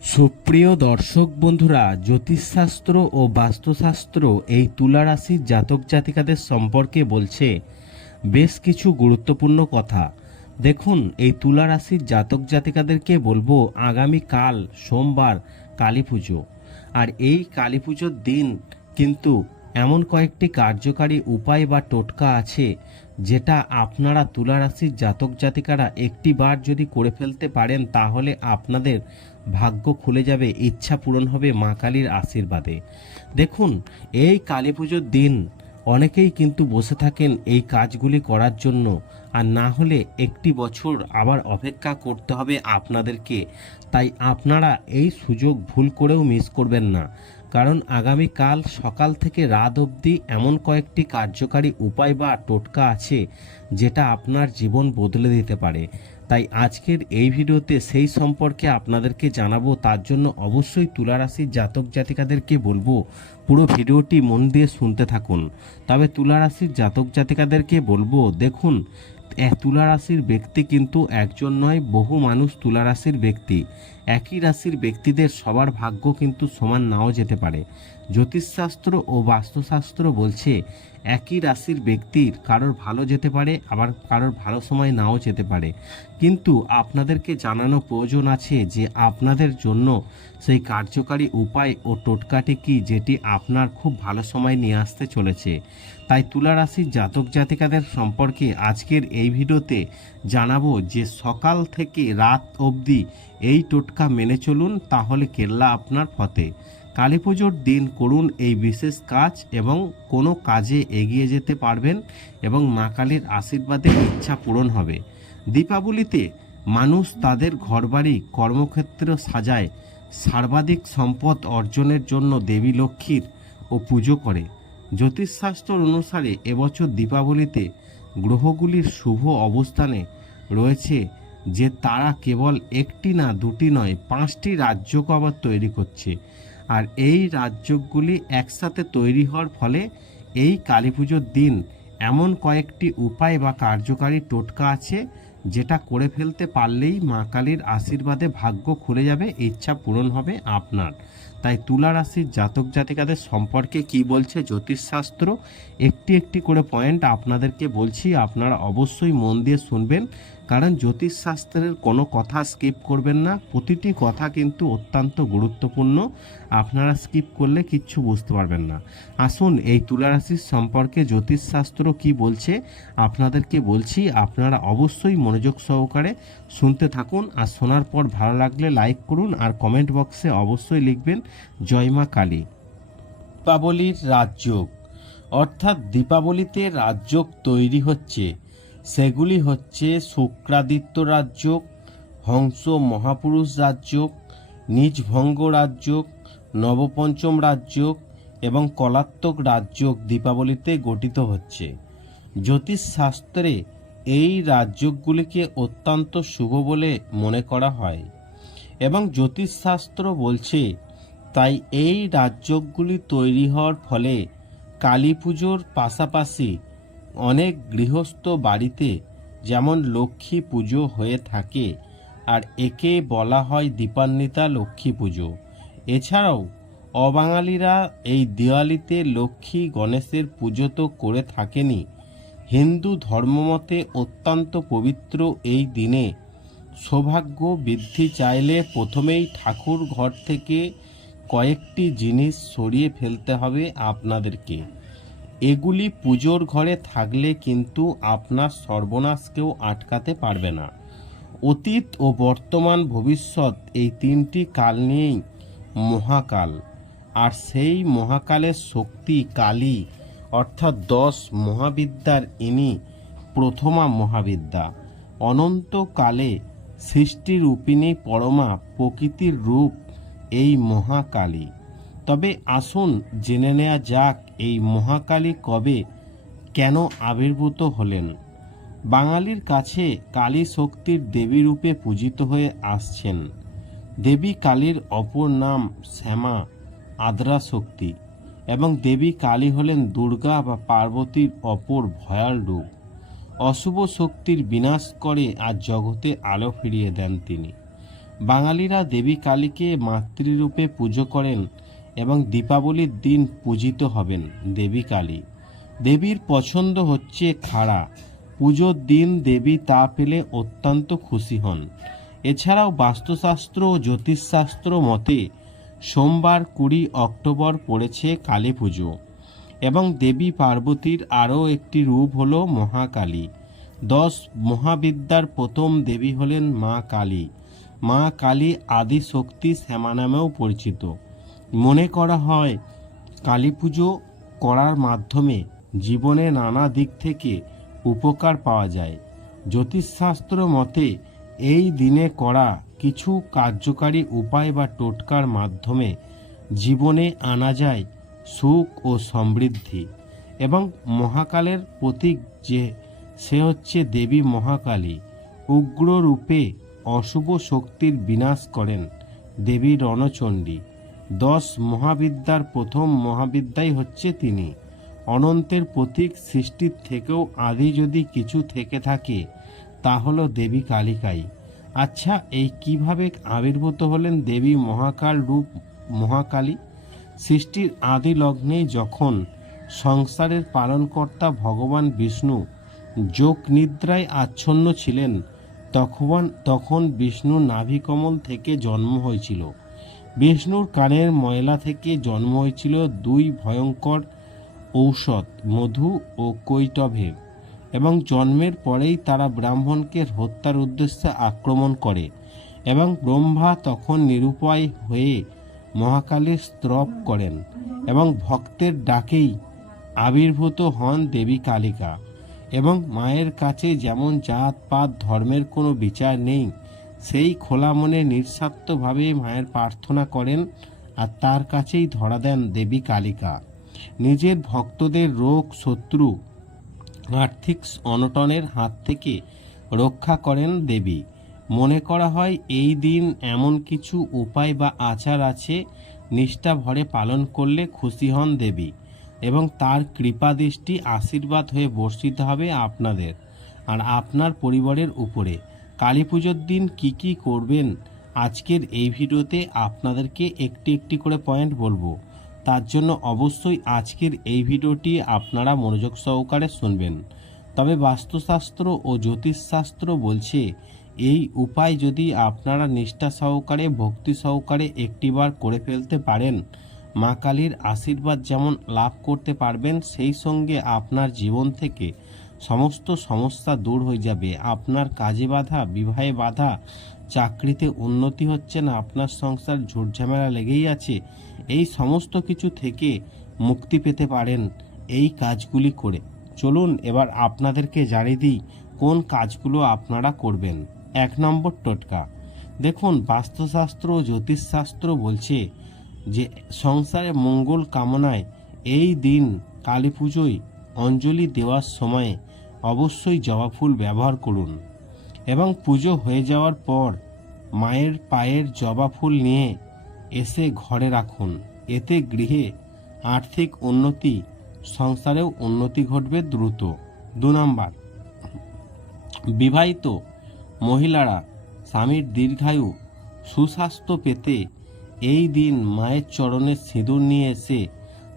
সুপ্রিয় দর্শক বন্ধুরা, জ্যোতিষশাস্ত্র ও বাস্তুশাস্ত্র এই তুলা রাশির জাতক জাতিকাদের সম্পর্কে বলছে বেশ কিছু গুরুত্বপূর্ণ কথা। দেখুন, এই তুলা রাশির জাতক জাতিকাদেরকে বলব আগামী কাল সোমবার কালী পুজো আর এই কালী পুজোর দিন কিন্তু এমন কয়েকটি কার্যকারী উপায় বা টোটকা আছে যেটা আপনারা তুলা রাশির জাতক জাতিকারা একটি বার যদি করে ফেলতে পারেন, তাহলে আপনাদের ভাগ্য খুলে যাবে, ইচ্ছা পূরণ হবে মা কালীর আশীর্বাদে। দেখুন, এই কালী পুজোর দিন অনেকেই কিন্তু বসে থাকেন এই কাজগুলি করার জন্য, আর না হলে একটি বছর আবার অপেক্ষা করতে হবে আপনাদেরকে। তাই আপনারা এই সুযোগ ভুল করেও মিস করবেন না। কারণ আগামীকাল সকাল থেকে রাত অবধি এমন কয়েকটি কার্যকারী উপায় বা টোটকা আছে যেটা আপনার জীবন বদলে দিতে পারে। তাই আজকের এই ভিডিওতে সেই সম্পর্কে আপনাদেরকে জানাব, তার জন্য অবশ্যই তুলা রাশির জাতক জাতিকাদেরকে বলব, পুরো ভিডিওটি মন দিয়ে শুনতে থাকুন। তবে তুলা রাশির জাতক জাতিকাদেরকে বলব, দেখুন তুলা রাশির ব্যক্তি কিন্তু একজন নয়, বহু মানুষ তুলা রাশির ব্যক্তি। একই রাশির ব্যক্তিদের সবার ভাগ্য কিন্তু সমান নাও যেতে পারে। জ্যোতিষশাস্ত্র ও বাস্তুশাস্ত্র বলছে, একই রাশির ব্যক্তির কারোর ভালো যেতে পারে, আবার কারোর ভালো সময় নাও যেতে পারে। কিন্তু আপনাদেরকে জানানো প্রয়োজন আছে যে আপনাদের জন্য সেই কার্যকারী উপায় ও টোটকাটি কি, যেটি আপনার খুব ভালো সময় নিয়ে আসতে চলেছে। তাই তুলা রাশির জাতক জাতিকাদের সম্পর্কে আজকের এই ভিডিওতে জানাব যে সকাল থেকে রাত অবধি এই টোটকা মেনে চলুন তাহলে কেল্লা আপনার ফতে কালী পুজোর দিন করুন এই বিশেষ কাজ এবং কোনো কাজে এগিয়ে যেতে পারবেন এবং মা কালীর আশীর্বাদে ইচ্ছা পূরণ হবে। দীপাবলিতে মানুষ তাদের ঘরবাড়ি, কর্মক্ষেত্র সাজায়, সর্বাধিক সম্পদ অর্জনের জন্য দেবী লক্ষ্মীর ও পুজো করে। জ্যোতিষশাস্ত্র অনুসারে এবছর দীপাবলিতে গ্রহগুলির শুভ অবস্থানে রয়েছে যে তারা কেবল একটি না দুটি নয়, পাঁচটি রাজ্যক আবার তৈরি করছে। আর এই রাজ্যগুলি একসাথে তৈরি হওয়ার ফলে এই কালী পুজোর দিন এমন কয়েকটি উপায় বা কার্যকারী টোটকা আছে যেটা করে ফেলতে পারলেই মা কালীর আশীর্বাদে ভাগ্য খুলে যাবে, ইচ্ছা পূরণ হবে আপনার। তাই তুলা রাশির জাতক জাতিকাদের সম্পর্কে কি বলছে জ্যোতিষশাস্ত্র? একটি একটি করে পয়েন্ট আপনাদেরকে বলছি, আপনারা অবশ্যই মন দিয়ে শুনবেন। কারণ জ্যোতিষশাস্ত্রের কোনো কথা স্কিপ করবেন না। প্রতিটি কথা কিন্তু অত্যন্ত গুরুত্বপূর্ণ। আপনারা স্কিপ করলে কিচ্ছু বুঝতে পারবেন না। আসুন এই তুলা রাশির সম্পর্কে জ্যোতিষশাস্ত্র কি বলছে, আপনাদেরকে বলছি। আপনারা অবশ্যই মনোযোগ সহকারে শুনতে থাকুন। আর শোনার পর ভালো লাগলে লাইক করুন। আর কমেন্ট বক্সে অবশ্যই লিখবেন। জয় মা কালী। দীপাবলির রাজযোগ, অর্থাৎ দীপাবলিতে রাজযোগ তৈরি হচ্ছে। সেগুলি হচ্ছে শুক্রাদিত্য রাজযোগ, হংস মহাপুরুষ রাজযোগ নিজভঙ্গ রাজযোগ, নবপঞ্চম রাজযোগ এবং কলাত্মক রাজযোগ দীপাবলিতে গঠিত হচ্ছে। জ্যোতিষশাস্ত্রে এই রাজযোগগুলিকে অত্যন্ত শুভ বলে মনে করা হয় এবং জ্যোতিষশাস্ত্র বলছে তাই এই রাজযোগগুলি তৈরি হওয়ার ফলে কালী পুজোর পাশাপাশি অনেক গৃহস্থ বাড়িতে যেমন লক্ষ্মী পুজো হয়ে থাকে আর একে বলা হয় দীপান্বিতা লক্ষ্মী পুজো। এছাড়াও অবাঙালিরা এই দিওয়ালিতে লক্ষ্মী গণেশের পুজো তো করে থাকেনি। হিন্দু ধর্মমতে অত্যন্ত পবিত্র এই দিনে সৌভাগ্য বৃদ্ধি চাইলে প্রথমেই ঠাকুর ঘর থেকে কয়েকটি জিনিস সরিয়ে ফেলতে হবে আপনাদেরকে। এগুলি পুজোর ঘরে থাকলে কিন্তু আপনার সর্বনাশকেও আটকাতে পারবে না। অতীত ও বর্তমান ভবিষ্যৎ এই তিনটি কাল নিয়েই মহাকাল, আর সেই মহাকালের শক্তি কালী অর্থাৎ দশ মহাবিদ্যার ইনি প্রথমা মহাবিদ্যা। অনন্তকালে সৃষ্টিরূপিণী পরমা প্রকৃতির রূপ এই মহাকালী। তবে আসুন জেনে নেওয়া যাক এই মহাকালী কবে, কেন আবির্ভূত হলেন। বাঙালির কাছে কালী শক্তির দেবী রূপে পূজিত হয়ে আসছেন। দেবী কালীর অপর নাম শ্যামা, আদ্রা শক্তি, এবং দেবী কালী হলেন দুর্গা বা পার্বতীর অপর ভয়াল রূপ। অশুভ শক্তির বিনাশ করে আর জগতে আলো ফিরিয়ে দেন তিনি। বাঙালিরা দেবী কালীকে মাতৃরূপে পুজো করেন এবং দীপাবলির দিন পূজিত হবেন দেবী কালী। দেবীর পছন্দ হচ্ছে খাড়া। পুজোর দিন দেবী তা পেলে অত্যন্ত খুশি হন। এছাড়াও বাস্তুশাস্ত্র ও জ্যোতিষশাস্ত্র মতে, সোমবার কুড়ি অক্টোবর পড়েছে কালী পুজো এবং দেবী পার্বতীর আরও একটি রূপ হল মহাকালী। দশ মহাবিদ্যার প্রথম দেবী হলেন মা কালী। মা কালী আদি শক্তি শ্যামা নামেও পরিচিত। মনে করা হয় কালী পুজো করার মাধ্যমে জীবনে নানা দিক থেকে উপকার পাওয়া যায়। জ্যোতিষশাস্ত্র মতে, এই দিনে করা কিছু কার্যকারী উপায় বা টোটকার মাধ্যমে জীবনে আনা যায় সুখ ও সমৃদ্ধি এবং মহাকালের প্রতীক যে, সে হচ্ছে দেবী মহাকালী। উগ্র রূপে অশুভ শক্তির বিনাশ করেন দেবী রণচণ্ডী। দশ মহাবিদ্যার প্রথম মহাবিদ্যাই হচ্ছে তিনি। অনন্তের প্রতীক সৃষ্টির থেকেও আদি যদি কিছু থেকে থাকে, তা হলো দেবী কালিকাই। আচ্ছা এই কীভাবে আবির্ভূত হলেন দেবী মহাকাল রূপ মহাকালী? সৃষ্টির আদি লগ্নেই যখন সংসারের পালনকর্তা ভগবান বিষ্ণু যোগ নিদ্রায় আচ্ছন্ন ছিলেন তখন তখন বিষ্ণুর নাভিকমল থেকে জন্ম হয়েছিল। বিষ্ণুর কানের ময়লা থেকে জন্ম হয়েছিল দুই ভয়ঙ্কর ঔষধ, মধু ও কৈটভে, এবং জন্মের পরেই তারা ব্রাহ্মণকে হত্যার উদ্দেশ্যে আক্রমণ করে, এবং ব্রহ্মা তখন নিরুপায় হয়ে মহাকালীর স্তব করেন, এবং ভক্তের ডাকেই আবির্ভূত হন দেবী কালিকা। এবং মায়ের কাছে যেমন জাত, পাত, ধর্মের কোনো বিচার নেই, সেই খোলা মনে নিঃস্বার্থভাবে মায়ের প্রার্থনা করেন আর তার কাছেই ধরা দেন দেবী কালিকা। নিজের ভক্তদের রোগ, শত্রু, আর্থিক অনটনের হাত থেকে রক্ষা করেন দেবী। মনে করা হয়, এই দিন এমন কিছু উপায় বা আচার আছে নিষ্ঠা ভরে পালন করলে খুশি হন দেবী। এবং তার কৃপা দৃষ্টি আশীর্বাদ হয়ে বর্ষিত হবে আপনাদের। আর আপনার পরিবারের উপরে কালী পুজোর দিন কি কি করবেন, আজকের এই ভিডিওতে আপনাদেরকে একটি একটি করে পয়েন্ট বলব। তার জন্য অবশ্যই আজকের এই ভিডিওটি আপনারা মনোযোগ সহকারে শুনবেন। তবে বাস্তুশাস্ত্র ও জ্যোতিষশাস্ত্র বলছে, এই উপায় যদি আপনারা নিষ্ঠা সহকারে, ভক্তি সহকারে একটিবার করে ফেলতে পারেন মা কালীর আশীর্বাদ যেমন লাভ করতে পারবেন, সেই সঙ্গে আপনার জীবন থেকে সমস্ত সমস্যা দূর হয়ে যাবে। আপনার কাজে বাধা, বিবাহে বাধা, চাকরিতে উন্নতি হচ্ছে না, আপনার সংসার ঝুটঝামেলা লেগেই আছে। এই সমস্ত কিছু থেকে মুক্তি পেতে পারেন এই কাজগুলি করে। চলুন এবার আপনাদেরকে জানিয়ে দিই কোন কাজগুলো আপনারা করবেন। এক নম্বর টোটকা। দেখুন, বাস্তুশাস্ত্র ও জ্যোতিষশাস্ত্র বলছে যে সংসারে মঙ্গল কামনায় এই দিন কালী পুজোয় অঞ্জলি দেওয়ার সময়ে অবশ্যই জবা ফুল ব্যবহার করুন এবং পুজো হয়ে যাওয়ার পর মায়ের পায়ের জবা ফুল নিয়ে এসে ঘরে রাখুন। এতে গৃহে আর্থিক উন্নতি, সংসারেও উন্নতি ঘটবে দ্রুত। দু নম্বর, বিবাহিত মহিলারা স্বামীর দীর্ঘায়ু, সুস্বাস্থ্য পেতে এই দিন মায়ের চরণে সিঁদুর নিয়ে এসে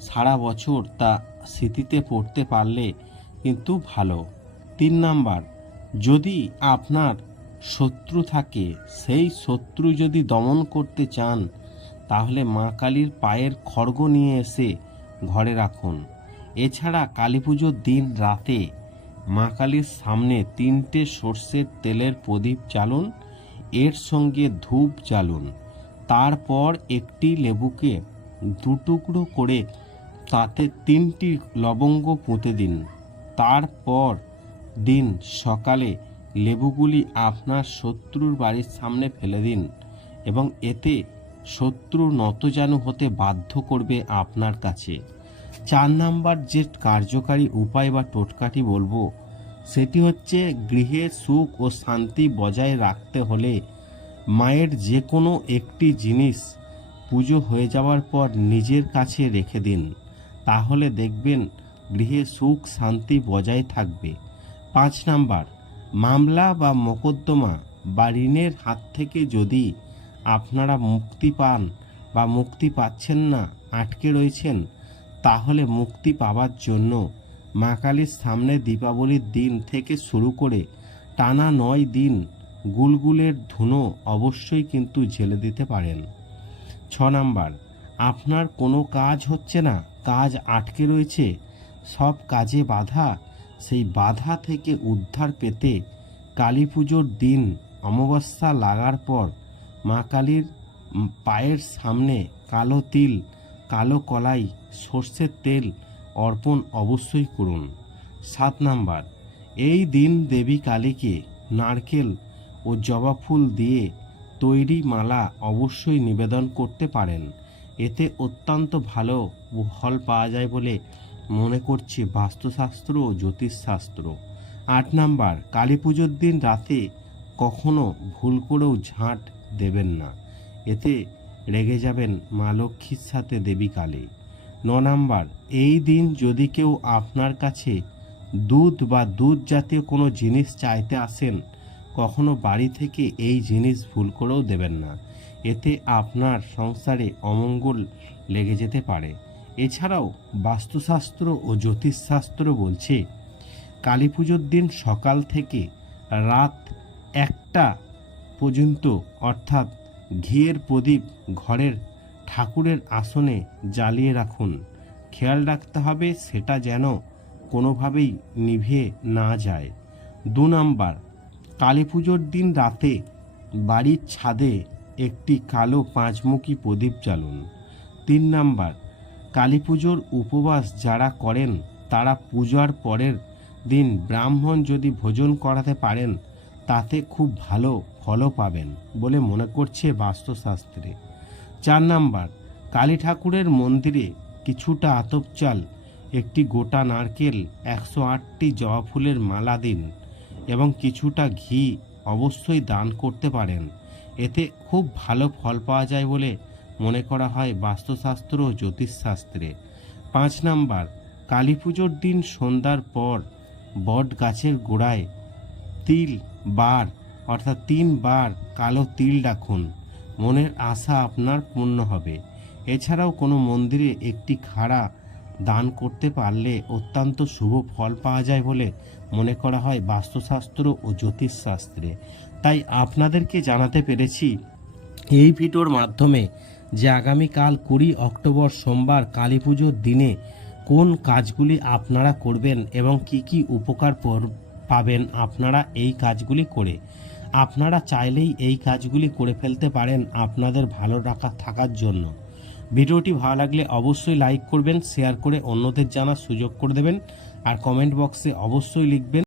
সারা বছর তা স্মৃতিতে পড়তে পারলে কিন্তু ভালো। তিন নাম্বার, যদি আপনার শত্রু থাকে, সেই শত্রু যদি দমন করতে চান, তাহলে মা কালীর পায়ের খড়গ নিয়ে এসে ঘরে রাখুন। এছাড়া কালী পুজোর দিন রাতে মা কালীর সামনে তিনটে সর্ষের তেলের প্রদীপ জ্বালুন, এর সঙ্গে ধূপ জ্বালুন। তারপর একটি লেবুকে দুটুকরো করে তাতে তিনটি লবঙ্গ পুঁতে দিন। তারপর দিন সকালে লেবুগুলি আপনার শত্রুর বাড়ির সামনে ফেলে দিন এবং এতে শত্রু নতজানু হতে বাধ্য করবে আপনার কাছে। চার নাম্বার যে কার্যকারী উপায় বা টোটকাটি বলব, সেটি হচ্ছে গৃহে সুখ ও শান্তি বজায় রাখতে হলে মায়ের যে কোনো একটি জিনিস পুজো হয়ে যাওয়ার পর নিজের কাছে রেখে দিন। তাহলে দেখবেন গৃহে সুখ শান্তি বজায় থাকবে। পাঁচ নাম্বার, মামলা বা মোকদ্দমা বা ঋণের হাত থেকে যদি আপনারা মুক্তি পান বা মুক্তি পাচ্ছেন না, আটকে রয়েছেন, তাহলে মুক্তি পাওয়ার জন্য মা কালীর সামনে দীপাবলির দিন থেকে শুরু করে টানা নয় দিন গুলগুলের ধুনো অবশ্যই কিন্তু ঝেলে দিতে পারেন। ছ নাম্বার, আপনার কোনো কাজ হচ্ছে না, কাজ আটকে রয়েছে, সব কাজে বাধা, সেই বাধা থেকে উদ্ধার পেতে কালী পুজোর দিন অমাবস্যা লাগার পর মা কালীর পায়ের সামনে কালো তিল, কালো কলাই, সর্ষের তেল অর্পণ অবশ্যই করুন। সাত নাম্বার, এই দিন দেবী কালীকে নারকেল ও জবা ফুল দিয়ে তৈরি মালা অবশ্যই নিবেদন করতে পারেন। এতে অত্যন্ত ভালো ফল পাওয়া যায় বলে মনে করছে বাস্তুশাস্ত্র ও জ্যোতিষশাস্ত্র। আট নাম্বার, কালী পুজোর দিন রাতে কখনো ভুল করেও ঝাঁট দেবেন না। এতে রেগে যাবেন মা লক্ষ্মীর সাথে দেবী কালী। ন নাম্বার, এই দিন যদি কেউ আপনার কাছে দুধ বা দুধ জাতীয় কোনো জিনিস চাইতে আসেন কখনো বাড়ি থেকে এই জিনিস ভুল করেও দেবেন না। এতে আপনার সংসারে অমঙ্গল লেগে যেতে পারে। এছাড়াও বাস্তুশাস্ত্র ও জ্যোতিষশাস্ত্র বলছে কালী পুজোর দিন সকাল থেকে রাত একটা পর্যন্ত, অর্থাৎ ঘিয়ের প্রদীপ ঘরের ঠাকুরের আসনে জ্বালিয়ে রাখুন। খেয়াল রাখতে হবে সেটা যেন কোনোভাবেই নিভে না যায়। দু নাম্বার কালী পুজোর দিন রাতে বাড়ির ছাদে একটি কালো পাঁচমুখী প্রদীপ জ্বালুন। তিন নাম্বার কালী পুজোর উপবাস যারা করেন, তারা পূজার পরের দিন ব্রাহ্মণ যদি ভোজন করাতে পারেন, তাতে খুব ভালো ফলও পাবেন বলে মনে করছে বাস্তুশাস্ত্রে। চার নাম্বার কালী ঠাকুরের মন্দিরে কিছুটা আতপ চাল একটি গোটা নারকেল একশো আটটি জবা ফুলের মালা দিন। এবং কিছুটা ঘি অবশ্যই দান করতে পারেন। এতে খুব ভালো ফল পাওয়া যায় বলে মনে করা হয় বাস্তুশাস্ত্র ও জ্যোতিষশাস্ত্রে। পাঁচ নাম্বার, কালী পুজোর দিন সন্ধ্যার পর বট গাছের গোড়ায় তিল, বার, অর্থাৎ তিনবার কালো তিল রাখুন। মনের আশা আপনার পূর্ণ হবে। এছাড়াও কোনো মন্দিরে একটি খাড়া দান করতে পারলে অত্যন্ত শুভ ফল পাওয়া যায় বলে মনে করা হয় বাস্তুশাস্ত্র ও জ্যোতিষশাস্ত্রে। তাই আপনাদেরকে জানাতে পেরেছি, এই ভিডিওর মাধ্যমে যে আগামীকাল কুড়ি অক্টোবর সোমবার কালী পুজোর দিনে কোন কাজগুলি আপনারা করবেন এবং কি কি উপকার পাবেন আপনারা এই কাজগুলি করে। আপনারা চাইলেই এই কাজগুলি করে ফেলতে পারেন আপনাদের ভালো রাখা থাকার জন্য। ভিডিওটি ভালো লাগলে অবশ্যই লাইক করবেন শেয়ার করে অন্যদের জানার সুযোগ করে দেবেন, আর কমেন্ট বক্সে অবশ্যই লিখবেন।